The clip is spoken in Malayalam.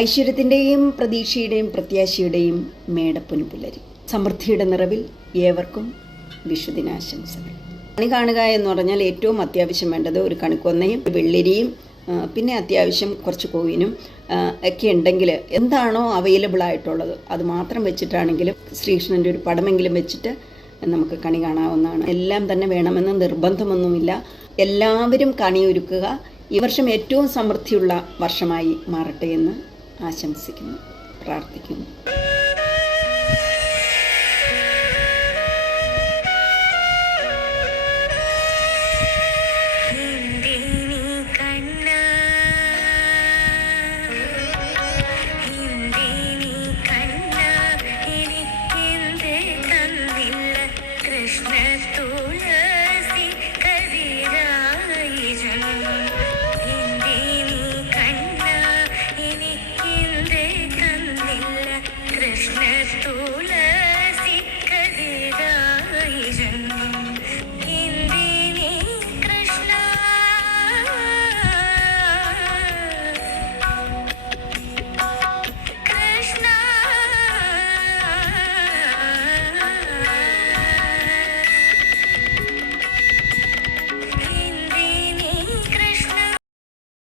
ഐശ്വര്യത്തിൻ്റെയും പ്രതീക്ഷയുടെയും പ്രത്യാശയുടെയും മേടപ്പൊൻപുലരി. സമൃദ്ധിയുടെ നിറവിൽ ഏവർക്കും വിഷുദിനാശംസകൾ. കണി കാണുക എന്ന് പറഞ്ഞാൽ ഏറ്റവും അത്യാവശ്യം വേണ്ടത് ഒരു കണിക്കൊന്നയും വെള്ളരിയും പിന്നെ അത്യാവശ്യം കുറച്ച് കോയിനും ഒക്കെ ഉണ്ടെങ്കിൽ എന്താണോ അവൈലബിൾ ആയിട്ടുള്ളത് അത് മാത്രം വെച്ചിട്ടാണെങ്കിലും ശ്രീകൃഷ്ണൻ്റെ ഒരു പടമെങ്കിലും വെച്ചിട്ട് നമുക്ക് കണി കാണാവുന്നതാണ്. എല്ലാം തന്നെ വേണമെന്ന് നിർബന്ധമൊന്നുമില്ല. എല്ലാവരും കണിയൊരുക്കുക. ഈ വർഷം ഏറ്റവും സമൃദ്ധിയുള്ള വർഷമായി മാറട്ടെ എന്ന് ആശംസിക്കുന്നു, പ്രാർത്ഥിക്കുന്നു. കൃഷ്ണ